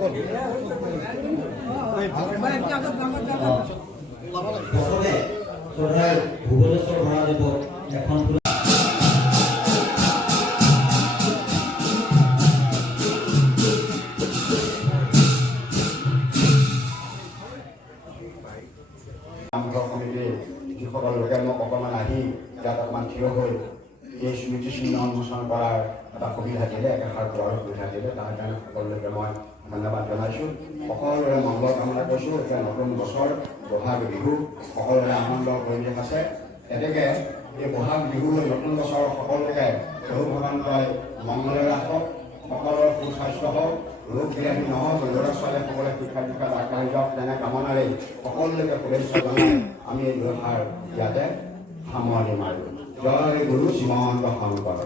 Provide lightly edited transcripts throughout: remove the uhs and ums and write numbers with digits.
প্ৰথমে চৰাই ভুৱনেশ্বৰ মহাদেৱক এখন যিসকল লোকে মোক অকণমান আহি ইয়াত অকণমান থিয় হৈ এই স্মৃতিচিহ্ন উন্মোচন কৰাৰ এটা সুবিধা দিলে একেষাৰ কোৱাৰ সুবিধা দিলে তাৰ কাৰণে সকলোকে মই ধন্যবাদ জনাইছোঁ সকলোৰে মংগল কামনা কৰিছোঁ এতিয়া নতুন বছৰ বহাগ বিহু সকলোৰে আনন্দ পৰিৱেশ আছে এনেকৈ এই বহাগ বিহুলৈ নতুন বছৰ সকলোকে প্ৰভু ভগৱানই মংগলে ৰাখক সকলোৰে সুস্বাস্থ্য হওক ৰোগ ব্যাধি নহওক ল'ৰা ছোৱালীয়ে সকলোৱে শিক্ষা দীক্ষাত আগবাঢ়ি যাওক তেনে কামনাৰে সকলোকে শুভেচ্ছা জনাই আমি এই দুষাৰ ইয়াতে সামৰণি মাৰোঁ জয় গুৰু শ্ৰীমন্ত শংকৰ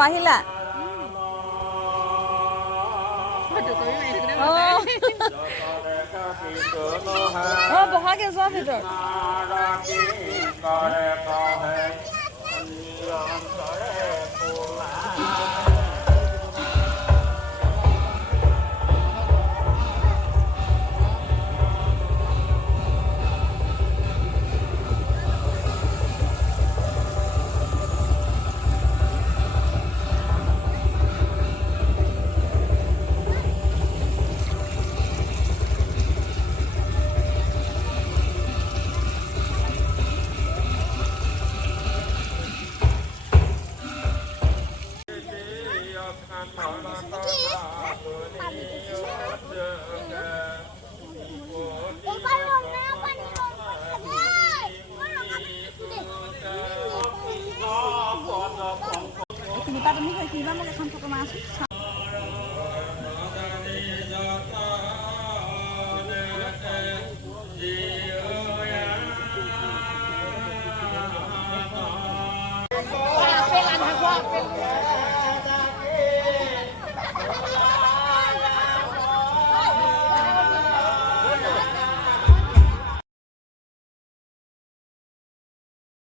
আহিলা বহাগে যোৱা ভিতৰত Apel